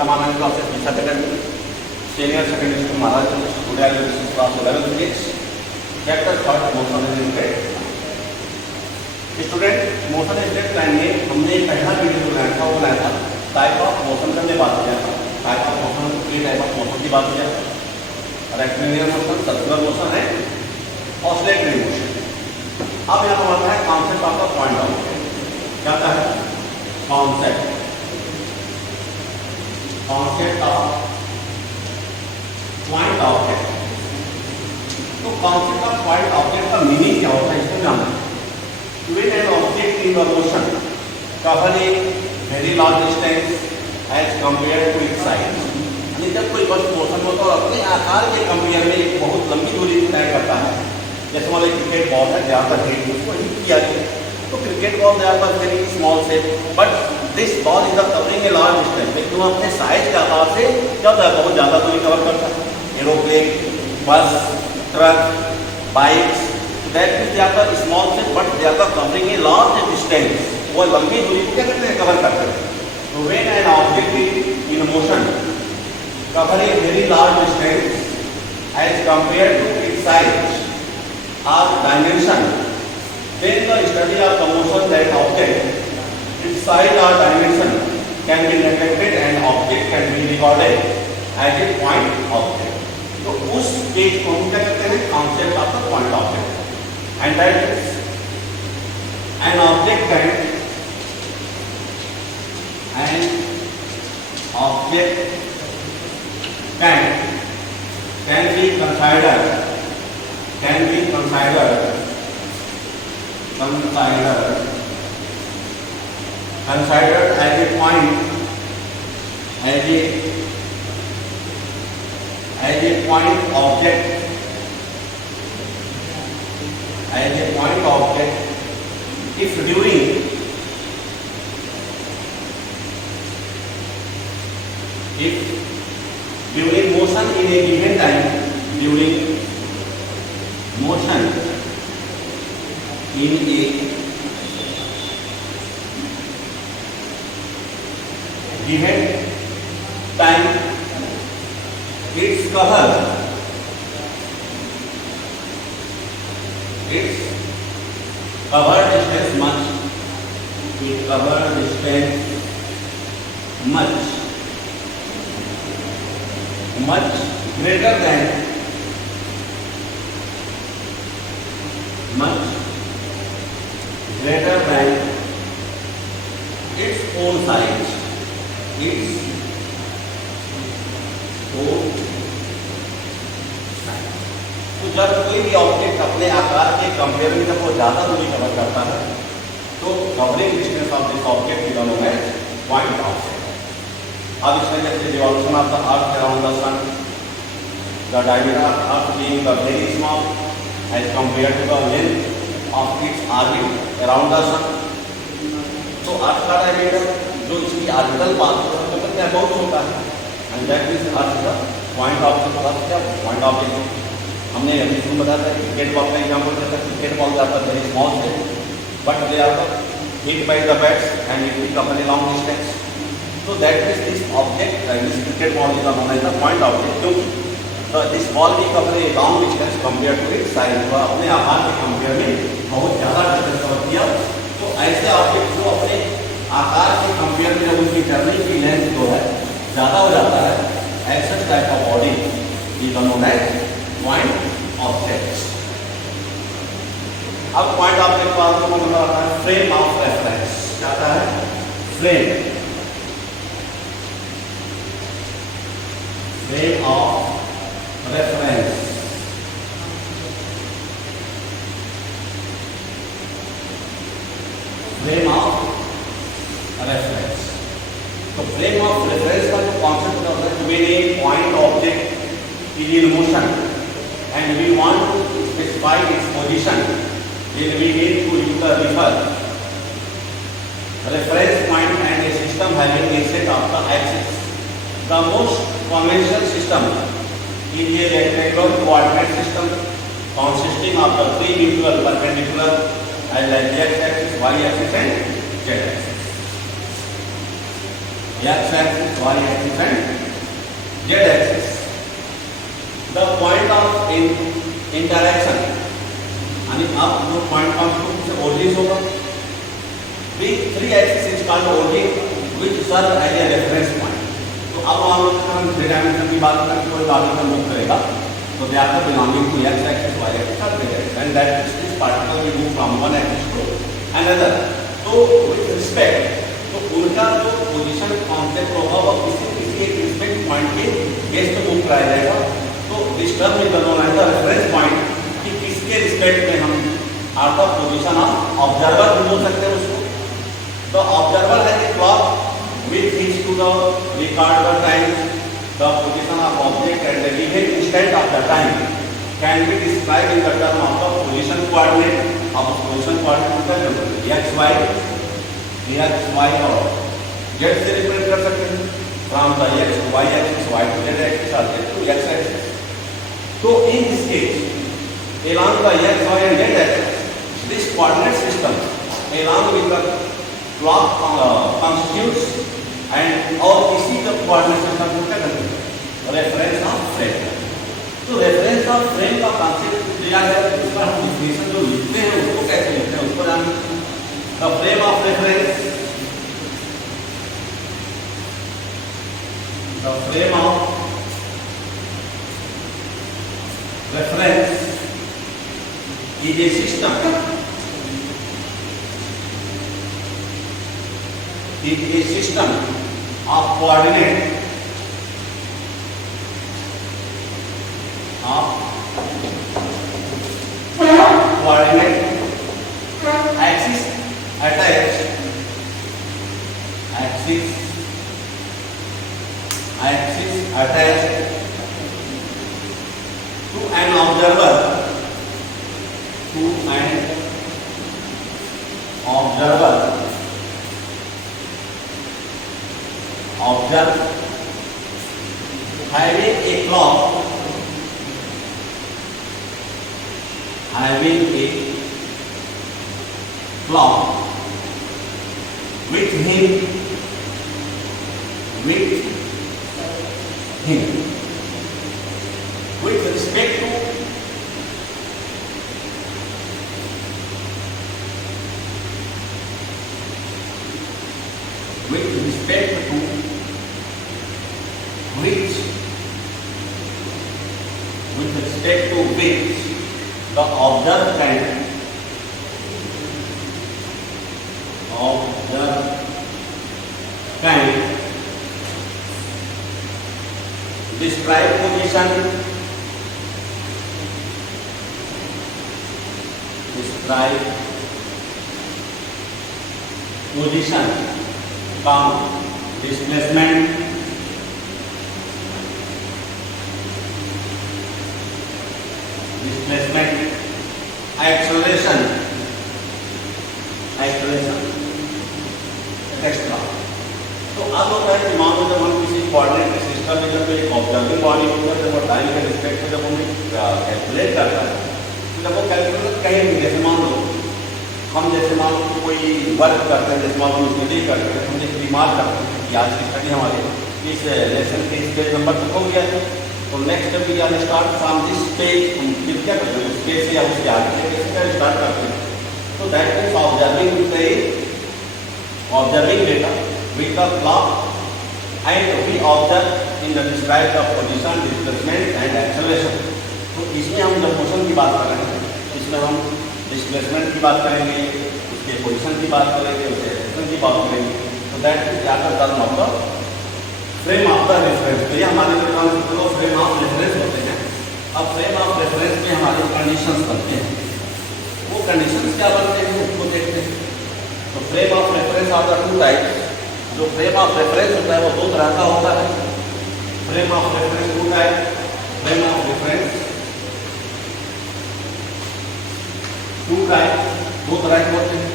Kamanani classes Pisa Secondary, Senior Secondary School Maharashtra, Student Class 11 Physics, Chapter 3 Motion and State. Student motion state plan में हमने पहला video जो बनाया था वो बनाया था टाइप ऑफ मोशन का बात किया था। Type of motion, 3 type of motion की बात किया था, रेक्टेंगुलर मोशन, सर्कुलर मोशन है, ऑसिलेटरी मोशन। अब यहाँ पर आता है concept of the point of view. क्या है कॉन्सेप्ट ऑफ पॉइंट ऑब्जेक्ट। तो कॉन्सेप्ट ऑफ पॉइंट ऑब्जेक्ट का मीनिंग क्या होता है इसको जानना है। When an object in the motion covering very large distance as compared to its size, यानी जब कोई वस्तु मोशन में तो अपने आकार के कंपेयर में एक बहुत लंबी दूरी तय करता है। जैसे मान लीजिए क्रिकेट बॉल है, जहाँ पर हिट उसको हिट किया गया, तो क्रिकेट बॉल जहाँ पर very small shape, but this ball is covering a large distance, लेकिन वो अपने साइज के आधार से क्या होता है बहुत ज़्यादा दूरी कवर करता है। एरोप्लेन, बस, truck, bikes, that means they are small shape but they are covering a large distance, वो लंबी दूरी को क्या करते हैं कवर करते हैं। तो when an object is in motion covering very large distance as compared to its size or dimension, then the study of the motion that object, its size or dimension can be neglected and object can be regarded as a point object। तो उस page को हम क्या कहते हैं concept of the point object. And that is an object can be considered as a point object if during motion in a given time, during motion in a given time, its covered distance much greater than its own size, तो जब कोई भी object अपने आकार के compare में जब वो ज्यादा दूरी कवर करता है तो covering distance of this object is known as point object. अब इसमें जैसे revolution of the earth around the sun, the diameter of earth being the very small as compare to the length of its orbit around the sun. तो earth का diameter जो इसकी orbital path है बहुत छोटा है, and that is earth the point object. Earth क्या point object. हमने अभी शुरू बताया था क्रिकेट बॉल का एग्जाम्पल दिया था। क्रिकेट बॉल जाता है वेरी स्मॉल से but they are hit by the bats and it will cover a long distance. So that is this object, this cricket ball is known as the point object, क्योंकि this ball भी cover a long distance compared to its size, तो अपने आकार के compare में बहुत ज़्यादा distance cover किया। तो ऐसे ऑब्जेक्ट जो अपने आकार के कंपेयर में जब उनकी टर्निंग की लेंथ जो है ज़्यादा हो जाता है, ऐसा type of body is known as point object. अब पॉइंट ऑब्जेक्ट का आपको मतलब आता है फ्रेम ऑफ रेफरेंस। क्या आता है frame of reference। Frame of reference. तो फ्रेम ऑफ रेफरेंस का जो कॉन्सेप्ट होता है, when a point object is in motion and we want to specify its position, then we need to use the reference point and a system having a set of the axis. The most conventional system is a rectangular coordinate system consisting of the three mutual perpendicular as x axis, y axis and z axis। x axis, y axis and z axis. The point of interaction यानी अब जो point of origin होगा, three axis is called origin which serve as a reference point. तो अब मान लो अगर हम three dimension की बात करें तो आगे का मूव करेगा तो they are belonging to X axis, Y axis और Z axis and that this particle will move from one axis to another. तो विद रिस्पेक्ट तो उनका जो पोजीशन कॉन्सेप्ट होगा वो किसी एक रिस्पेक्ट पॉइंट के बेस पे मूव कराया जाएगा. तो this term is known as the reference point कि किसके रिस्पेक्ट में हम are the position of observer भी बोल सकते हैं उसको. तो ऑब्जर्वर है कि clock with which to the record the time, the position of object at the given instant of the time can be described in the term of the position coordinate. अब position coordinate का जो x y और z से represent कर सकते हैं from the x to y axis, y to z axis or z to x axis. So in this case along the x, y and z axis this coordinate system along with the clock constitutes and और इसी का coordinate system को क्या करते हैं, reference of frame. तो reference of frame का concept दिया है, उसका हम डिफिनेशन जो लिखते हैं उसको कैसे लिखते हैं उसको जानिए. The frame of reference, the frame of reference is a system, is a system of coordinate axis attached to an observer, observe having a clock with him with respect to which the observer can describe position, count, displacement, acceleration, extra. तो अब होता है कि मान लो जब हम किसी coordinate system में जब एक ऑब्जर्विंग बॉडी होता है, जब वो टाइम के रिस्पेक्ट में जब हम कैलकुलेट करता है तो जब वो कैलकुलेट कहीं भी जैसे मान लो कोई वर्क करते हैं, जैसे मान लो स्टडी करते हैं, हम एक रिमार्क करते हैं कि आज की स्टडी हमारे इस लेसन के इस पेज नंबर तक हो गया है. तो next we are start from this page, हम फिर क्या करते हैं उस पेज से या उसके आगे से स्टार्ट करते हैं. तो that means observing data with the clock and we observe in the described the position, displacement and acceleration. तो इसमें हम जब मोशन की बात कर रहे हैं इसमें हम डिस्प्लेसमेंट की बात करेंगे, उसके पोजीशन की बात करेंगे, उसके एक्शन की बात करेंगे. तो दैट इज क्या term of the frame of the reference. तो ये हमारे जो फ्रेम ऑफ रेफरेंस होते हैं. अब फ्रेम ऑफ रेफरेंस में हमारे कंडीशंस बनते हैं. वो कंडीशंस क्या बनते हैं उसको देखते हैं. तो frame of reference of the two types. जो फ्रेम ऑफ रेफरेंस होता है वो दो तरह का होता है. Frame of reference two type. Frame of reference two type दो तरह के होते हैं.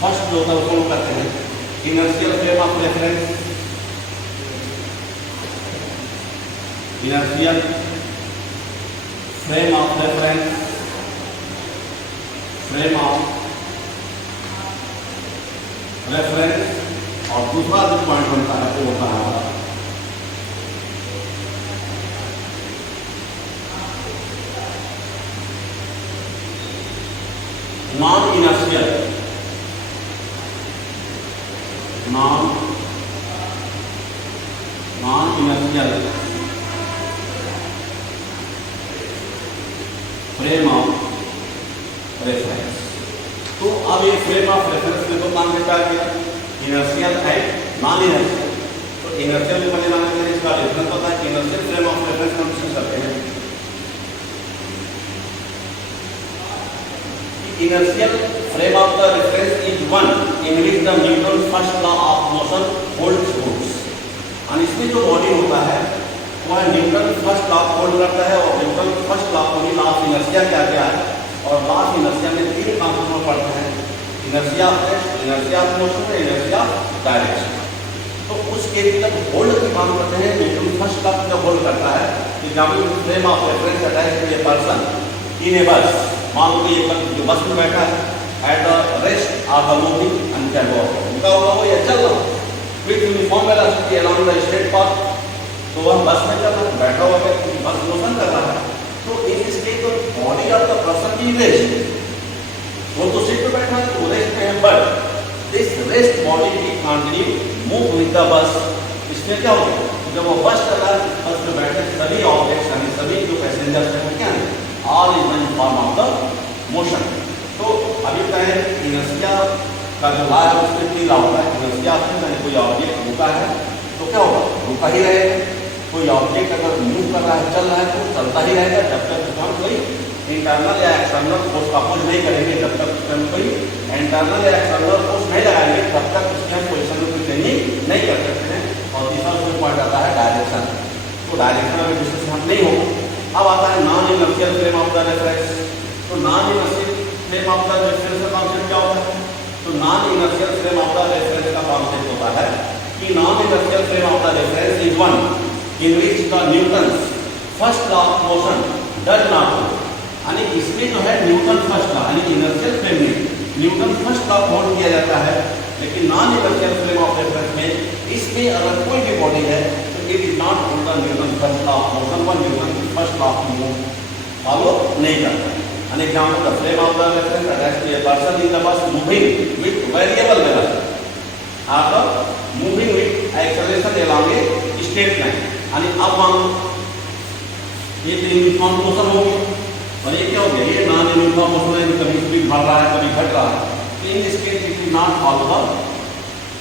फर्स्ट जो होता है उसको हम कहते हैं inertial frame of reference. Inertial frame of reference. Frame of reference और और दूसरा जो पॉइंट बनता है वो होता है हमारा non inertial frame of reference. तो अब ये फ्रेम ऑफ रेफरेंस में तो काम क्या किया, इनर्शियल एंड नॉन इनर्शियल। तो इनर्शियल में बनाने के लिए इसका डिफरेंस पता है, इनर्शियल फ्रेम ऑफ रेफरेंस हम यूज करते हैं। Inertial frame of the reference is one in which the Newton first law of motion holds goods. और इसमें जो बॉडी होता है वह न्यूटन फर्स्ट लॉ होल्ड करता है, और न्यूटन फर्स्ट लॉ को ही लॉ ऑफ इनर्शिया क्या क्या है, और लॉ ऑफ इनर्शिया में तीन कॉन्सेप्ट पढ़ते हैं, inertia of rest, inertia of motion, inertia of direction. तो उसके जब होल्ड की बात करते हैं, न्यूटन फर्स्ट लॉ जब होल्ड करता है, example frame of reference attach to a person in a bus. मान लो कि एक बस में बैठा है at the rest of the moving and can walk, उनका होगा वो ये चल रहा with uniform velocity along the straight path. तो वह बस में चल रहा है, बैठा हुआ है, बस मोशन कर रहा है। तो इन इसके तो बॉडी ऑफ द पर्सन की रेस्ट, वो तो सीट पे बैठा है तो रेस्ट में है, बट दिस रेस्ट बॉडी की continue move with the bus. इसमें क्या होगा, जब वो बस चल रहा है, बस में बैठे सभी ऑब्जेक्ट्स यानी सभी जो पैसेंजर्स हैं क्या है, all is in form of the motion. तो अभी कहें इनर्शिया का जो लॉ है उसमें तीन लॉ होता है। इनर्शिया में कोई ऑब्जेक्ट रुका है तो क्या होगा, रुका ही रहेगा। कोई ऑब्जेक्ट अगर मूव कर रहा है, चल रहा है, तो चलता ही रहेगा जब तक हम कोई इंटरनल या एक्सटर्नल फोर्स अपोज नहीं करेंगे। जब तक हम कोई इंटरनल या एक्सटर्नल फोर्स नहीं लगाएंगे तब तक उसकी हम पोजिशन में चेंजिंग नहीं कर सकते हैं। और तीसरा उसमें पॉइंट आता है डायरेक्शन। तो डायरेक्शन अगर डिस्कस हम नहीं हो। अब आता है non inertial frame of the reference. तो non inertial frame of the reference का कॉन्सेप्ट क्या होता है, तो non inertial frame of the reference का कॉन्सेप्ट होता है कि non inertial frame of the reference is one in which the Newton's first law of motion does not hold। यानी इसमें जो है न्यूटन फर्स्ट लॉ यानी इनर्शियल फ्रेम में न्यूटन फर्स्ट लॉ होल्ड किया जाता है, लेकिन non inertial frame of reference में इसमें अगर कोई भी बॉडी है तो it is not hold the Newton first law of motion, व Newton first law of move follow नहीं करता है। An example, the frame of the reference attached to a person in the bus moving with variable velocity or the moving with acceleration along a straight line। यानी अब मान ये uniform motion हो गया, और ये क्या हो गया, ये नॉन यूनिफॉर्म मोशन है, कभी स्पीड बढ़ रहा है कभी घट रहा है। तो in this case it will not follow the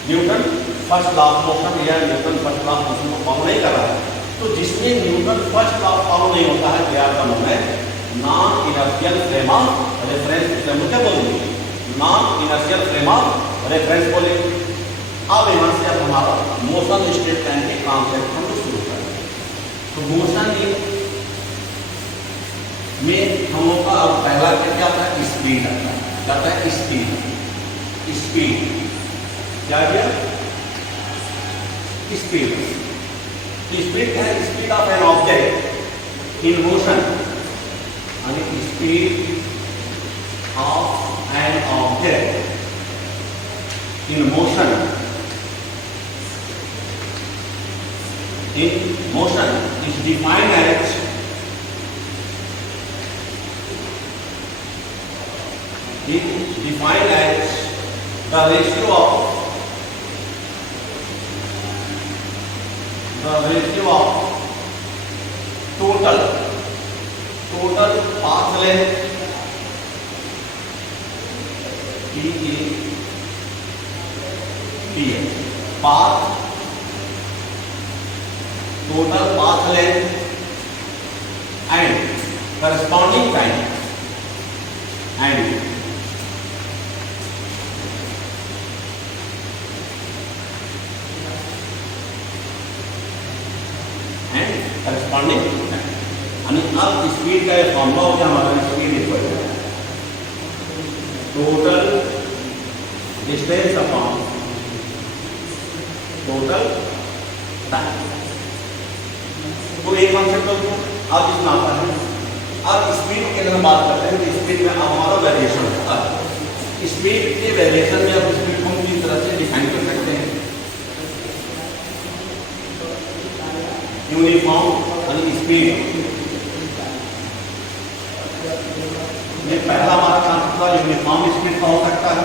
Newton first law of motion या Newton first law of motion को फॉलो नहीं कर रहा है। तो जिसमें न्यूटन फर्स्ट लॉ फॉलो नहीं होता है क्या का नाम है non inertial frame of reference. क्या बोलेंगे, non inertial frame of reference बोलेंगे। अब यहाँ से अब हमारा मोशन स्टेट लाइन के कॉन्सेप्ट हम शुरू करें। तो मोशन में हम लोग का अब पहला क्या आता है, स्पीड आता है। क्या आता है, स्पीड। स्पीड क्या किया, स्पीड। स्पीड क्या है, speed of an object in motion, यानी speed of an object in motion is defined as the ratio of total path length path total path length and corresponding time and corresponding time। यानी अब speed का एक formula हो गया हमारा, speed equal total distance upon total time. तो एक concept अब इसमें आता है। अब स्पीड की अगर हम बात करते हैं तो स्पीड में हमारा वेरिएशन होता है। स्पीड के वेरिएशन में अब स्पीड को हम किस तरह से डिफाइन कर सकते हैं, यूनिफॉर्म यानी स्पीड। ये पहला हमारा काम था, यूनिफॉर्म स्पीड का हो सकता है,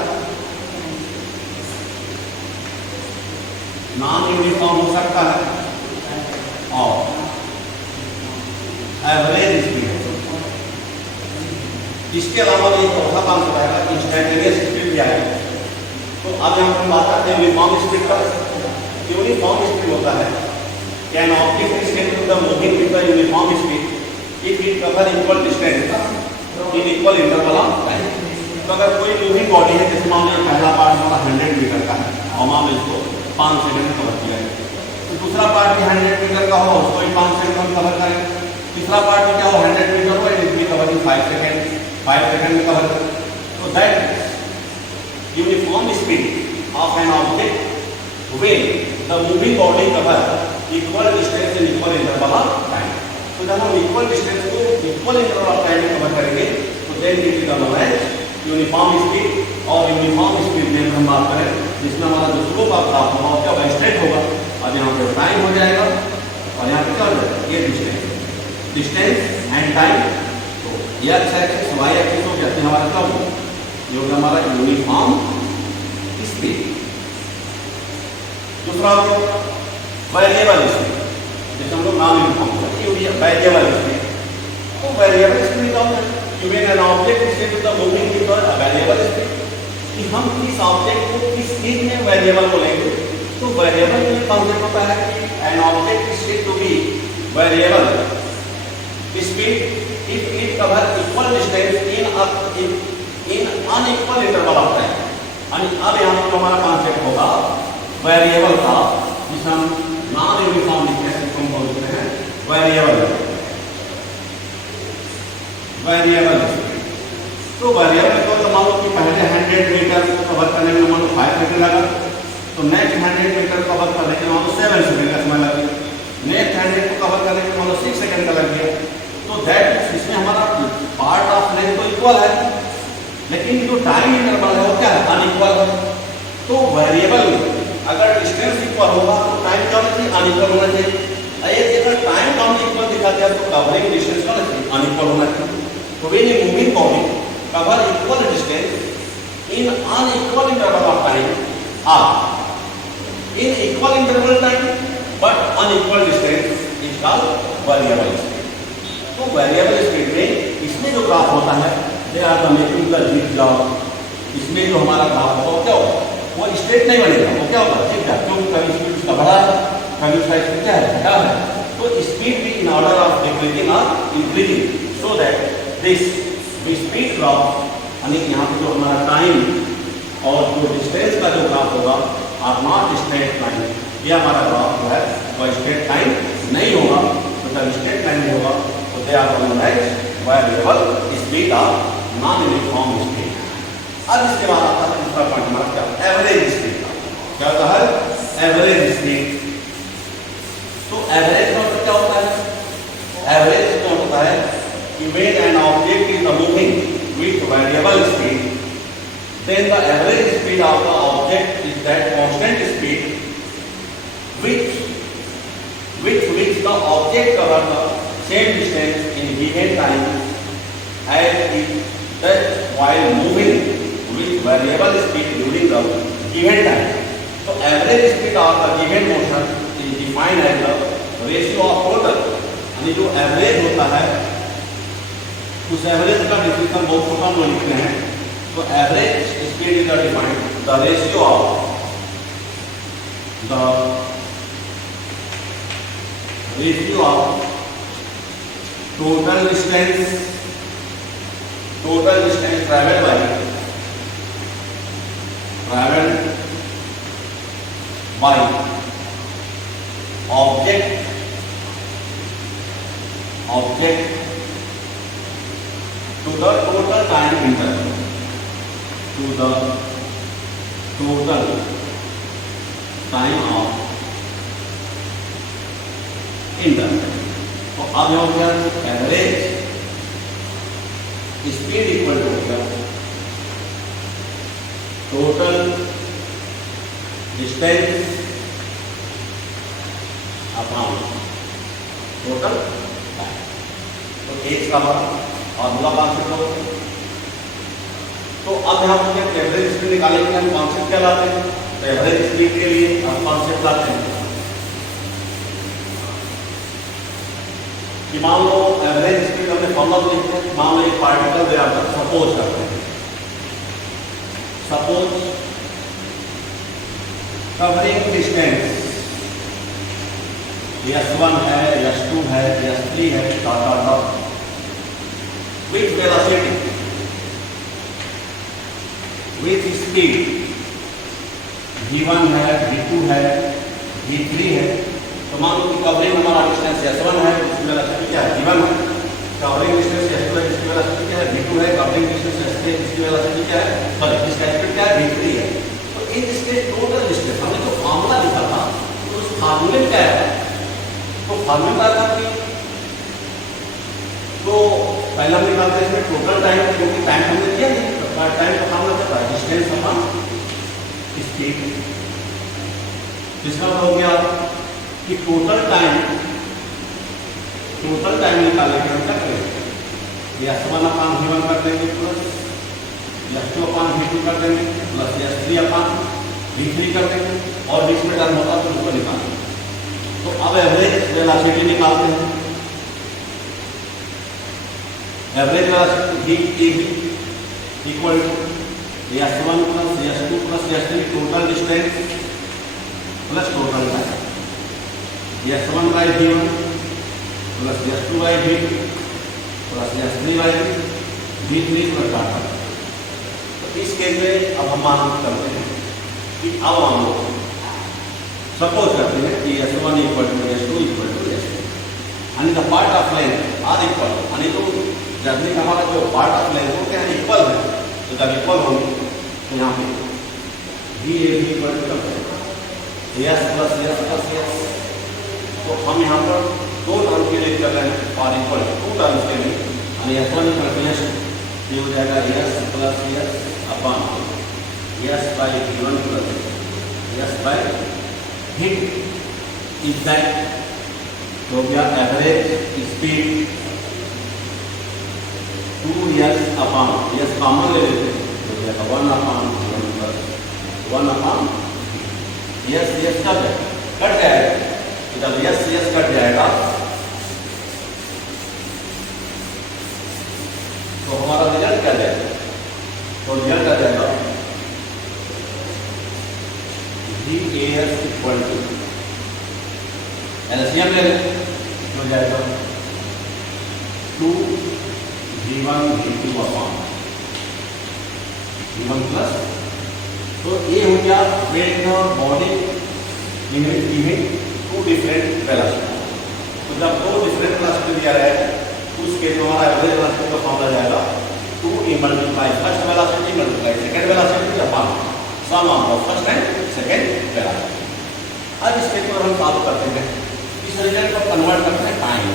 नॉन यूनिफॉर्म हो सकता है और एवरेज स्पीड। इसके अलावा ये चौथा काम बताएगा इंस्टैंटेनियस स्पीड भी आएगा। तो अब यहाँ पर बात करते हैं यूनिफॉर्म स्पीड का। यूनिफॉर्म स्पीड होता है can object is can to the moving with the uniform speed if it cover equal distance in equal interval of time. तो अगर कोई मूविंग बॉडी है, जैसे मान लीजिए पहला पार्ट हमारा 100 मीटर का है और मान इसको 5 सेकंड में कवर किया है, तो दूसरा पार्ट भी 100 मीटर का हो, उसको भी 5 सेकंड में कवर करेंगे। तीसरा पार्ट भी क्या हो, 100 मीटर हो, it will cover in 5 second, 5 second में कवर करें। तो that uniform speed of an object when the moving body cover equal distance in equal interval of time. तो जब हम इक्वल डिस्टेंस को इक्वल इंटरवल ऑफ टाइम में cover करेंगे तो then it is known as uniform speed. और uniform speed में हम बात करें जिसमें हमारा जो स्लोप ऑफ ग्राफ होगा क्या होगा, स्ट्रेट होगा, और यहाँ पे टाइम हो जाएगा और यहाँ पे क्या हो जाएगा, ये डिस्टेंस एंड टाइम। तो ये एक्स एक्सिस वाई एक्सिस हो जाते हैं हमारा क्या होगा, ये होगा हमारा यूनिफॉर्म स्पीड। दूसरा वेरिएबल स्पीड, जैसे हम लोग नॉन यूनिफॉर्म वेरिएबल स्पीड। तो वेरिएबल स्पीड का होता है when an object is set to the moving with a variable speed, कि हम किस ऑब्जेक्ट को किस स्पीड में वेरिएबल को लेंगे। तो वेरिएबल में कॉन्सेप्ट होता है कि an object is set to be variable speed if it cover equal distance in unequal interval of time. यानी अब यहाँ पर हमारा कॉन्सेप्ट होगा वेरिएबल का, जिसे हम नॉन यूनिफॉर्म लिखते हैं, बोलते हैं वेरिएबल स्पीड। तो वेरिएबल को मान लो कि पहले 100 मीटर कवर करने में मान लो 5 सेकंड लगा, तो नेक्स्ट 100 मीटर कवर करने के मान लो 7 सेकंड का समय लग गया, नेक्स्ट 100 को कवर करने के मान लो 6 सेकंड का लग गया। तो दैट इसमें हमारा पार्ट ऑफ लेंथ तो इक्वल है, लेकिन जो टाइम इंटरवल है वो क्या है, अनइक्वल है। तो वेरिएबल अगर डिस्टेंस इक्वल होगा तो टाइम क्या होना चाहिए, अनइक्वल होना चाहिए। अगर टाइम का इक्वल दिखाते हैं तो कवरिंग डिस्टेंस क्या होना चाहिए, अनइक्वल होना चाहिए। तो when a moving body cover equal distance in unequal interval of time or in equal interval time but unequal distance is called variable speed। तो variable speed में इसमें जो ग्राफ होता है they are the making the zigzag, इसमें जो हमारा graph होगा क्या होगा, वो स्ट्रेट नहीं बनेगा, वो क्या होगा, zigzag, क्योंकि कभी स्पीड उसका बढ़ा है, कभी उसका स्पीड क्या है, घटा है। तो स्पीड भी in order of decreasing or increasing, so that this speed graph यानी यहाँ पे जो हमारा टाइम और जो डिस्टेंस का जो ग्राफ होगा आर नॉट स्ट्रेट लाइन। ये हमारा ग्राफ जो है वह स्ट्रेट लाइन नहीं होगा। तो जब स्ट्रेट लाइन नहीं होगा तो they are known as variable speed of non uniform speed. अब इसके बाद आता है दूसरा पॉइंट हमारा क्या, एवरेज स्पीड का। क्या होता है, एवरेज स्पीड। तो एवरेज का क्या होता है, एवरेज क्या होता है when an object is moving with variable speed, then the average speed of the object is that constant speed with which the object covers the same distance in given time as it does while moving with variable speed during the given time. So average speed of the given motion is defined as the ratio of total, यानी जो average होता है उस average का definition बहुत छोटा हम लिखते हैं। तो average speed is defined the ratio of total distance travel by object to the total time interval, to the total time of interval। तो अब हो गया एवरेज स्पीड इक्वल हो गया total distance upon total time. तो as का और दूसरा कॉन्सेप्ट हो। तो अब यहाँ पर एवरेज स्पीड निकालेंगे, हम कॉन्सेप्ट क्या लाते हैं? तो एवरेज स्पीड के लिए हम कॉन्सेप्ट लाते हैं कि मान लो एवरेज स्पीड हमने फॉर्मूला लिखते हैं, मान लो एक पार्टिकल दे आता है, सपोज करते हैं, सपोज कवरिंग डिस्टेंस S1 है, S2 है, S3 है, dot with velocity, with speed V1 है, V2 है, V3 है। तो मान लो कि कवरिंग हमारा डिस्टेंस S1 है, इसकी वेलोसिटी क्या है? V1 है। कवरिंग डिस्टेंस S2 है, इसकी वेलोसिटी क्या है? V2 है। कवरिंग डिस्टेंस S3 है, इसकी वेलोसिटी क्या है? सॉरी, इसका स्पीड क्या है? V3 है। तो इन इसके टोटल डिस्टेंस हमने जो फार्मूला लिखा था, तो उस फार्मूले में क्या है? तो फार्मूला था कि तो पहला हम निकालते हैं इसमें टोटल टाइम, क्योंकि टाइम हमने दिया नहीं, टाइम का फार्मूला क्या था? Distance upon speed. इसका हो गया कि टोटल टाइम निकालने के हम क्या करेंगे? S1 अपॉन V1 कर देंगे प्लस S2 अपॉन V2 कर देंगे प्लस S3 अपॉन V3 कर देंगे, और बीच में टर्म होता तो उसको निकालेंगे। तो अब एवरेज वेलोसिटी निकालते हैं। Average velocity equal to S1 plus S2 plus S3 total distance plus total time, S1 by V1 plus S2 by V2 plus S3 by V3 plus data. तो इस केस में अब हम मान करते हैं कि अब हम लोग सपोज करते हैं कि S1 equal to S2 equal to S3 यानी the part of length are equal, यानी तो जर्नी का हमारा जो पार्ट ऑफ लेंथ वो क्या है? इक्वल है। तो जब इक्वल होंगे तो यहाँ पे VAB equal to S plus S plus S। तो हम यहाँ पर दो टर्म के लिए कर रहे हैं और इक्वल टू टर्म्स के लिए, यानी S1 इक्वल टू S, ये हो जाएगा S plus S upon S by V1 plus S by V2। Exact तो गया average speed 2S upon S common ले लेते हैं, तो जाएगा 1 upon V1 plus 1 upon S cut जाएगा। तो जब S कट जाएगा तो हमारा रिजल्ट क्या जाएगा? तो रिजल्ट आ जाएगा VAS इक्वल टू एलसीएम ले लें, हो जाएगा 2V1 V2 upon V1 plus. तो ये हो गया weight body giving to different velocity. तो जब दो डिफरेंट वेलोसिटी दिया रहेगा उसके तो हमारा एवरेज वेलोसिटी का फॉर्मूला जाएगा 2 multiply first velocity multiply second velocity upon sum of first and second velocity. अब इसके तो हम सॉल्व करते हैं, इस रिजल्ट को कन्वर्ट करते हैं टाइम।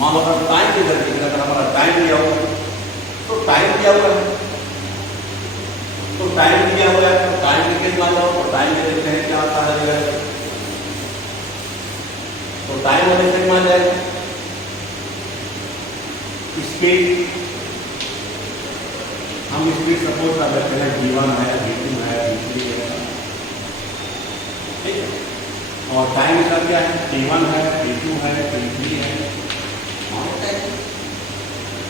मान लो अगर टाइम की जरूरत है, अगर हमारा टाइम दिया हुआ तो टाइम दिया हुआ है, तो टाइम दिया हुआ है तो टाइम के केस में जाओ तो टाइम में देखते हैं क्या आता है। तो टाइम होने से मान जाएगा स्पीड, हम स्पीड सपोज कर सकते हैं V1 है, V2 है, V3 है, ठीक है। और टाइम इसका क्या है? T1 है, T2 है, T3 है।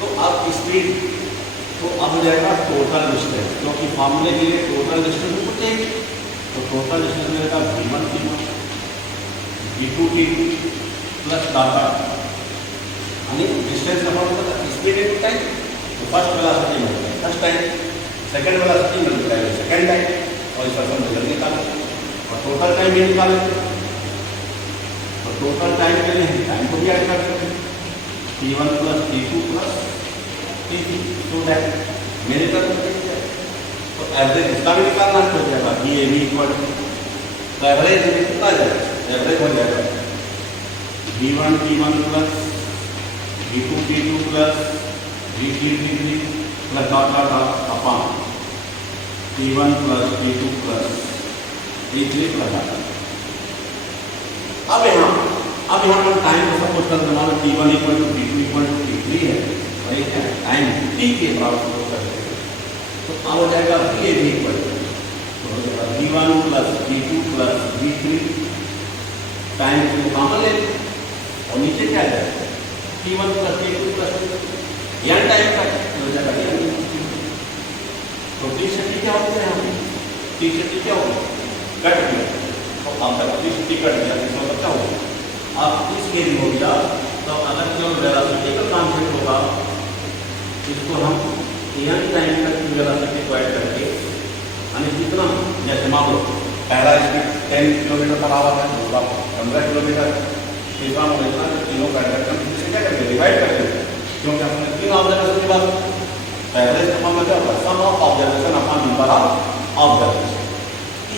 तो अब स्पीड तो अब हो जाएगा टोटल डिस्टेंस, क्योंकि फॉर्मूले के लिए टोटल डिस्टेंस पूछे, तो टोटल डिस्टेंस मिलेगा V1 T1 V2 T2 plus data, यानी डिस्टेंस का फॉर्मूला स्पीड इनटू टाइम। तो फर्स्ट वेलोसिटी मिलेगा फर्स्ट टाइम, सेकंड वेलोसिटी मिलेगा सेकंड टाइम, और इस पर हम रिजल्ट निकालेंगे और टोटल टाइम भी निकालेंगे। तो टोटल टाइम के लिए टाइम को भी ऐड कर सकते हैं T1 plus T2 plus T3, तो दैट मेरे कर सकते हैं। तो एवरेज इसका भी निकालना है, तो जाएगा VAB इक्वल टू, तो एवरेज कितना जाएगा? एवरेज हो जाएगा V1 T1 plus V2 T2 plus V3 T3 plus dot upon T1 plus T2 plus T3 plus data. अब यहाँ अब यहाँ पर टाइम को सपोज कर देना t1 equal to t2 equal to t3 है और ये क्या है टाइम t के बराबर सपोज कर देंगे तो अब हो जाएगा v equal to v1 plus v2 plus v3 time को कॉमन ले और नीचे क्या है t1 plus t2 plus n time का हो जाएगा n। तो t से t क्या होता है यहाँ t से t क्या होगा कट गया तो अब तक t से t कट गया इसका मतलब क्या होगा अब इस केस हो गया तो अगर केवल वेलोसिटी का कॉन्सेप्ट होगा इसको हम n टाइम तक की वेलोसिटी को ऐड करके यानी कितना जैसे मान लो पहला स्पीड 10 किलोमीटर पर आवर है दूसरा 15 किलोमीटर तीसरा मोमेंटना तीनों का ऐड करके हम इसे क्या करेंगे डिवाइड कर देंगे क्योंकि हमने तीन ऑब्जर्वेशन की बात पहले स्टेप में क्या होगा sum of observation upon number of observation.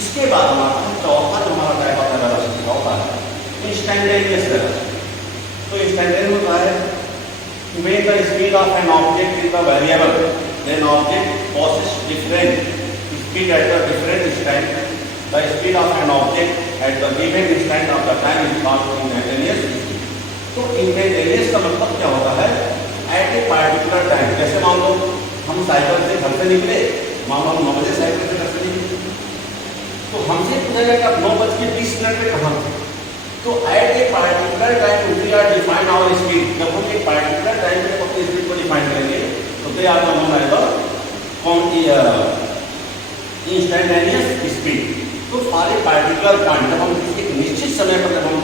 इसके बाद हमारा चौथा जो हमारा टाइप ऑफ वेलोसिटी होता है इंस्टैंटेनियस वेलोसिटी। तो इंस्टैंटेनियस होता है when the speed of an object is the variable then object possesses different speed at the different instant the speed of an object at the given instant of the time is called instantaneous speed। तो instantaneous का मतलब क्या होता है at a particular time जैसे मान लो हम cycle से घर से निकले मान लो हम 9 बजे साइकिल से घर से निकले तो हमसे पूछा गया कि 9:20 पे कहाँ थे तो at a particular time we are define our speed जब हम एक पार्टिकुलर टाइम पे अपनी स्पीड को डिफाइन करेंगे तो they are known as the instantaneous speed. तो फॉर ए पार्टिकुलर पॉइंट जब हम एक निश्चित समय पर जब हम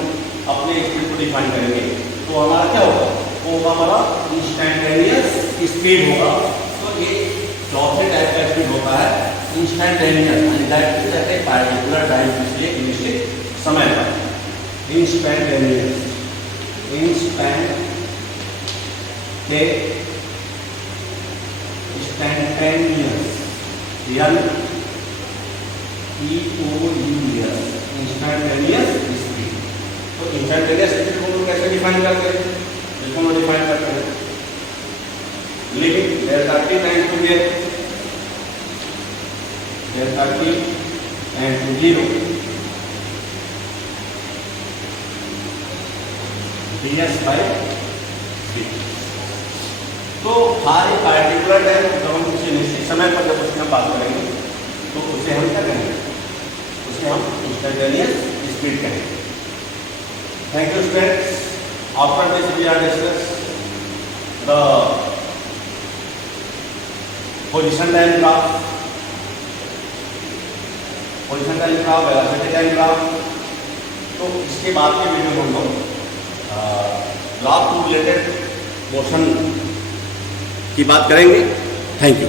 अपने स्पीड को डिफाइन करेंगे तो हमारा क्या होगा वो होगा हमारा इंस्टैंटेनियस स्पीड होगा। तो ये चौथे टाइप का स्पीड होता है इंस्टैंटेनियस यानी that is at a particular time इसलिए एक निश्चित समय पर इंस्टैंटेनियस रियल इंस्टैंटेनियस स्पीड। तो इंस्टैंटेनियस स्पीड को हम कैसे डिफाइन करते हैं इसको हम डिफाइन करते हैं limit delta t times to delta t and to 0 ds by dt। तो हर एक पार्टिकुलर टाइम जब हम किसी निश्चित समय पर जब उसकी हम बात करेंगे तो उसे हम क्या कहेंगे उसे हम इंस्टैंटेनियस स्पीड कहेंगे। Thank you students. After this we are discuss the position time graph velocity time graph. तो इसके बाद के वीडियो में हम लोग ग्राफ टू रिलेटेड मोशन की बात करेंगे। Thank you.